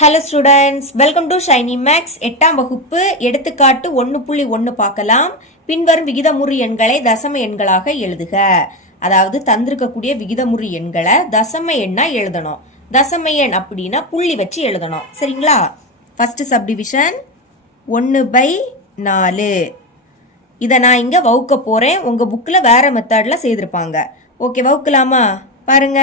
Hello students, welcome to Shiny Max. 8ஆம் வகுப்பு எடுத்துக்காட்டு 1.1 பார்க்கலாம். பின்வரும் விகிதமுறு எண்களை தசம எண்களாக எழுதுக. அதாவது தந்திருக்கக்கூடிய விகிதமுறு எண்களை தசம எண்ணா எழுதணும். தசம எண் அப்படின்னா புள்ளி வச்சு எழுதணும். சரிங்களா? First subdivision 1/4. இதை நான் இங்க வகுக்க போறேன். உங்க புக்ல வேற மெத்தட்ல செய்திருப்பாங்க. ஓகே, வகுக்கலாமா? பாருங்க,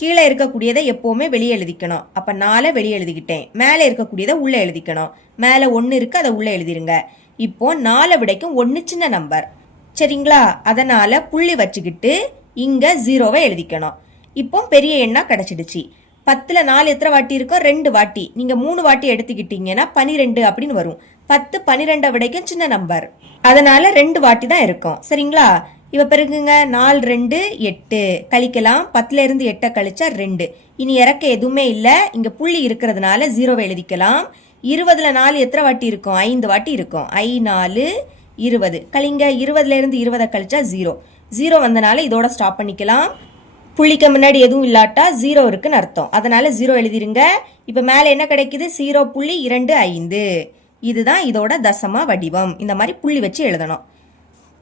கீழே இருக்கக்கூடியதை எப்போவுமே வெளியே எழுதிக்கணும். அப்போ 4 வெளியே எழுதிக்கிட்டேன். மேலே இருக்கக்கூடியதை உள்ளே எழுதிக்கணும். மேலே 1 இருக்கு, அதை உள்ளே எழுதிருங்க. இப்போ 4 விடைக்கும் 1 சின்ன நம்பர். சரிங்களா? அதனால புள்ளி வச்சுக்கிட்டு இங்க 0வை எழுதிக்கணும். இப்போ பெரிய எண்ணா கிடைச்சிடுச்சு. 10ல் 4 எத்தனை வாட்டி இருக்கோ? 2 வாட்டி. நீங்க 3 வாட்டி எடுத்துக்கிட்டீங்கன்னா 12 அப்படின்னு வரும். 10 12 விடைக்கும் சின்ன நம்பர், அதனால 2 வாட்டி தான் இருக்கும். சரிங்களா? இப்ப பெருக்குங்க. 4 2 8 கழிக்கலாம். 10ல இருந்து 8 கழிச்சா 2. இனி இறக்க எதுவுமே இல்ல. இங்க புள்ளி இருக்கிறதுனால 0வை எழுதிக்கலாம். 20ல் 4 எத்தனை வாட்டி இருக்கும்? 5 வாட்டி இருக்கும். 4 20 கழிங்க. 20ல இருந்து 20 கழிச்சா 0. 0 வந்தனால இதோட ஸ்டாப் பண்ணிக்கலாம். புள்ளிக்கு முன்னாடி எதுவும் இல்லாட்டா 0 இருக்குன்னு அர்த்தம். அதனால 0 எழுதிருங்க. இப்ப மேல என்ன கிடைக்குது? 0.25. இதுதான் இதோட தசம வடிவம். இந்த மாதிரி புள்ளி வச்சு எழுதணும்.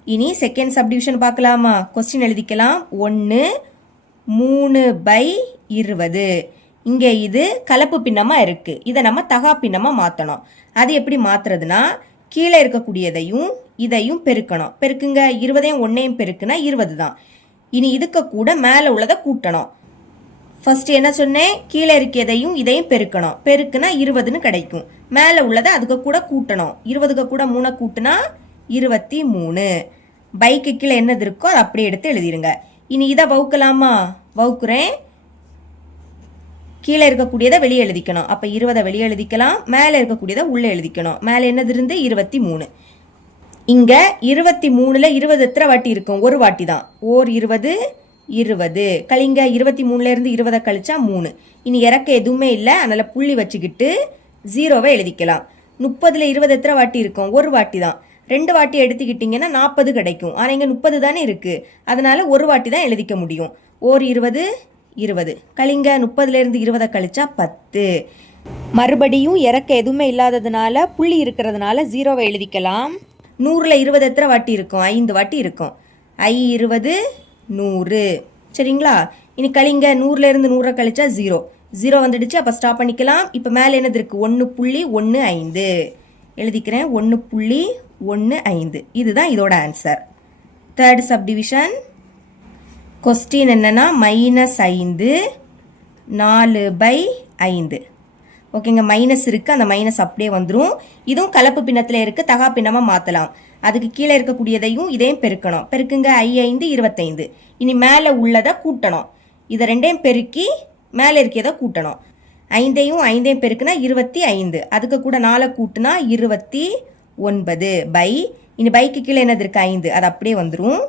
இனி செகண்ட் சப்டிவிஷன் பார்க்கலாமா? கொஸ்டின் எழுதிக்கலாம். 1 3/20. இங்க இது கலப்பு பின்னமா இருக்கு. இதை நம்ம தகா பின்னமா மாத்தணும். அது எப்படி மாத்துறதுன்னா, கீழே இருக்கக்கூடியதையும் இதையும் பெருக்கணும். பெருக்குங்க. 20ஐயும் 1ஐயும் பெருக்குனா 20 தான். இனி இதுக்கு கூட மேல உள்ளதை கூட்டணும். ஃபர்ஸ்ட் என்ன சொன்னேன்? கீழே இருக்கிறதையும் இதையும் பெருக்கணும். பெருக்குனா 20ன்னு கிடைக்கும். மேல உள்ளதை அதுக்கு கூட கூட்டணும். 20க்கு கூட 3 கூட்டுனா 23. பைக்கு கீழே என்னது இருக்கோ அதை அப்படியே எடுத்து எழுதிருங்க. இனி இதை வகுக்கலாமா? வகுக்குறேன். கீழே இருக்கக்கூடியதை வெளியே எழுதிக்கணும். அப்ப 20 வெளியே எழுதிக்கலாம். மேல இருக்கக்கூடியதை உள்ள எழுதிக்கணும். மேல என்னது இருந்து 23. இங்க 23ல 20 எத்தனை வாட்டி இருக்கும்? ஒரு வாட்டி தான். ஓர் 20 20 கழிங்க. 23ல இருந்து 20 கழிச்சா 3. இனி இறக்க எதுவுமே இல்லை, அதனால புள்ளி வச்சுக்கிட்டு 0வை எழுதிக்கலாம். 30ல 20 எத்தனை வாட்டி இருக்கும்? ஒரு வாட்டி தான். 2 வாட்டி எடுத்துக்கிட்டீங்கன்னா 40 கிடைக்கும். ஆனா இங்க 30 தானே இருக்கு, அதனால ஒரு வாட்டி தான் எழுதிக்க முடியும். ஓர் 20 20 கழிங்க. 30ல இருந்து 20 கழிச்சா 10. மறுபடியும் இறக்க எதுவுமே இல்லாததுனால புள்ளி இருக்கிறதுனால 0வை எழுதிக்கலாம். 100ல 20 எத்தனை வாட்டி இருக்கும்? 5 வாட்டி இருக்கும். 20 100. சரிங்களா? இனி கழிங்க. 100ல இருந்து 100 கழிச்சா 0. 0 வந்துடுச்சு. அப்ப ஸ்டாப் பண்ணிக்கலாம். இப்ப மேல என்னது இருக்கு? 1.15 எழுதிக்கிறேன். 1.15. இதுதான் இதோட ஆன்சர். தேர்ட் சப்டிவிஷன் கொஸ்டின் என்னன்னா -5 4/5. ஓகேங்க, மைனஸ் இருக்கு, அந்த மைனஸ் அப்படியே வந்துடும். இதுவும் கலப்பு பின்னத்துல இருக்கு, தகா பின்னமா மாத்தலாம். அதுக்கு கீழே இருக்கக்கூடியதையும் இதையும் பெருக்கணும். பெருக்குங்க. 5 25. இனி மேல உள்ளதை கூட்டணும். இதை ரெண்டையும் பெருக்கி மேல இருக்கிறத கூட்டணும். 5ஐயும் 5ஐயும் பெருக்குனா 25. அதுக்கு கூட 4 கூட்டுனா 29 பை. இனி பைக்கு கீழே என்னது இருக்கு? 5. அது அப்படியே வந்துடும்.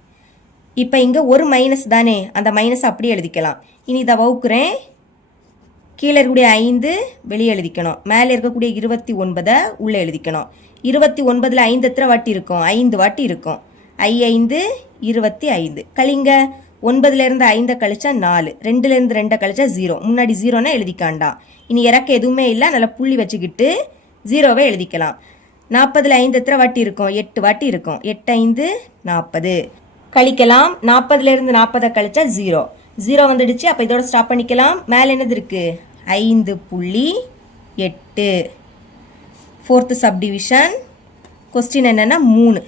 இப்ப இங்க ஒரு மைனஸ் தானே, அந்த மைனஸ் அப்படியே எழுதிக்கலாம். இனி இதை வகுக்குறேன். கீழே இருக்கக்கூடிய 5 வெளியே எழுதிக்கணும். மேலே இருக்கக்கூடிய 29 உள்ள எழுதிக்கணும். 29ல 5 எத்தனை வாட்டி இருக்கும்? 5 வாட்டி இருக்கும். 5 25 கழிங்க. 9ல இருந்து 5 கழிச்சா 4. 2ல இருந்து 2 கழிச்சா 0. முன்னாடி 0னா எழுதிக்காண்டா. இனி இறக்க எதுவுமே இல்லை, நல்லா புள்ளி வச்சுக்கிட்டு 0வை எழுதிக்கலாம். 40ல 5 எத்தனை வாட்டி இருக்கும்? 8 வாட்டி இருக்கும். 8 5 40 கழிக்கலாம். 40ல இருந்து 40 கழிச்சா 0. 0 வந்துடுச்சு. அப்ப இதோட ஸ்டாப் பண்ணிக்கலாம். மேல என்னது இருக்கு? 5.8. ஃபோர்த் சப்டிவிஷன் கொஸ்டின் என்னன்னா 3.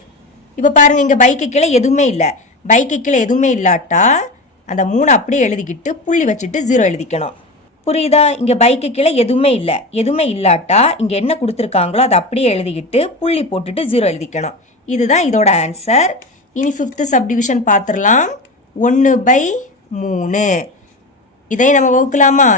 இப்ப பாருங்க, இங்க பைக்கு கீழே எதுவுமே இல்லை. பைக்கு கீழே எதுவுமே இல்லாட்டா அந்த 3 அப்படியே எழுதிக்கிட்டு புள்ளி வச்சுட்டு 0 எழுதிக்கணும். புரியுதா? இங்க பைக்கு கீழே எதுவுமே இல்லை. எதுவுமே இல்லாட்டா இங்க என்ன கொடுத்துருக்காங்களோ அதை அப்படியே எழுதிக்கிட்டு புள்ளி போட்டுட்டு 0 எழுதிக்கணும். இதுதான் இதோட ஆன்சர். இனி ஃபிஃப்த் சப்டிவிஷன் பார்த்துடலாம். 1/3. இதை நம்ம வகுக்கலாமா?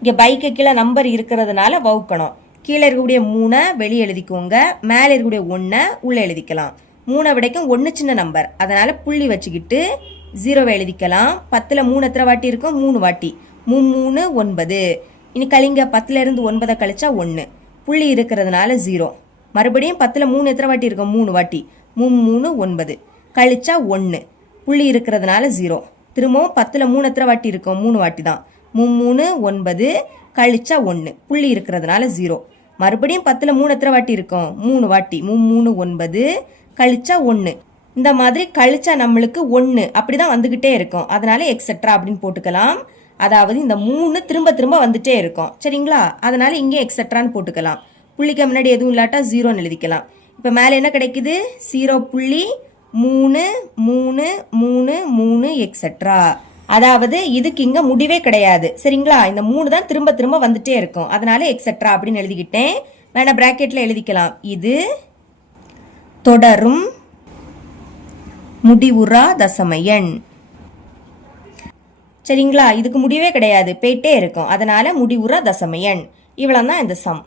இங்க பைக்கு கீழே நம்பர் இருக்கிறதுனால வகுக்கணும். கீழே இருக்கக்கூடிய 3 வெளியே எழுதிக்கோங்க. மேலே இருக்கக்கூடிய 1 உள்ள எழுதிக்கலாம். 3 விடைக்கும் 1 சின்ன நம்பர், அதனால புள்ளி வச்சுக்கிட்டு 0வை எழுதிக்கலாம். 10ல 3 எத்தனை வாட்டி இருக்கும்? 3 வாட்டி. 3 9. இனி கழிங்க. 10ல இருந்து 9 கழிச்சா 1. புள்ளி இருக்கிறதுனால 0. மறுபடியும் 10ல 3 எத்தனை வாட்டி இருக்கும்? 3 வாட்டி. 3 9 கழிச்சா 1. புள்ளி இருக்கிறதுனால 0. திரும்பவும் 10ல 3 எத்தனை வாட்டி இருக்கும்? 3 வாட்டி தான். 3 9 கழிச்சா 1 புள்ளி இருக்கிறதுனால 0. மறுபடியும் 10ல் 3 எத்தனை வாட்டி இருக்கும்? 3 வாட்டி. 3 9 கழிச்சா 1. இந்த மாதிரி கழிச்சா நம்மளுக்கு 1 அப்படிதான் வந்துகிட்டே இருக்கும். அதனால எக்ஸெட்ரா அப்படின்னு போட்டுக்கலாம். அதாவது இந்த 3 திரும்ப திரும்ப வந்துட்டே இருக்கும். சரிங்களா? அதனால இங்கே எக்ஸெட்ரான்னு போட்டுக்கலாம். புள்ளிக்கு முன்னாடி எதுவும் இல்லாட்டா 0ன்னு எழுதிக்கலாம். இப்போ மேலே என்ன கிடைக்குது? 0.33333 எக்ஸெட்ரா. அதாவது இதுக்கு இங்க முடிவே கிடையாது. சரிங்களா? இந்த 3 தான் திரும்ப திரும்ப வந்துட்டே இருக்கும். அதனால எக்ஸெட்ரா அப்படின்னு எழுதிக்கிட்டேன். வேணா பிராக்கெட்ல எழுதிக்கலாம். இது தொடரும் முடிவுறா தசம எண். சரிங்களா? இதுக்கு முடிவே கிடையாது, போயிட்டே இருக்கும். அதனால முடிவுறா தசம எண். இவ்வளவுதான் இந்த சம்.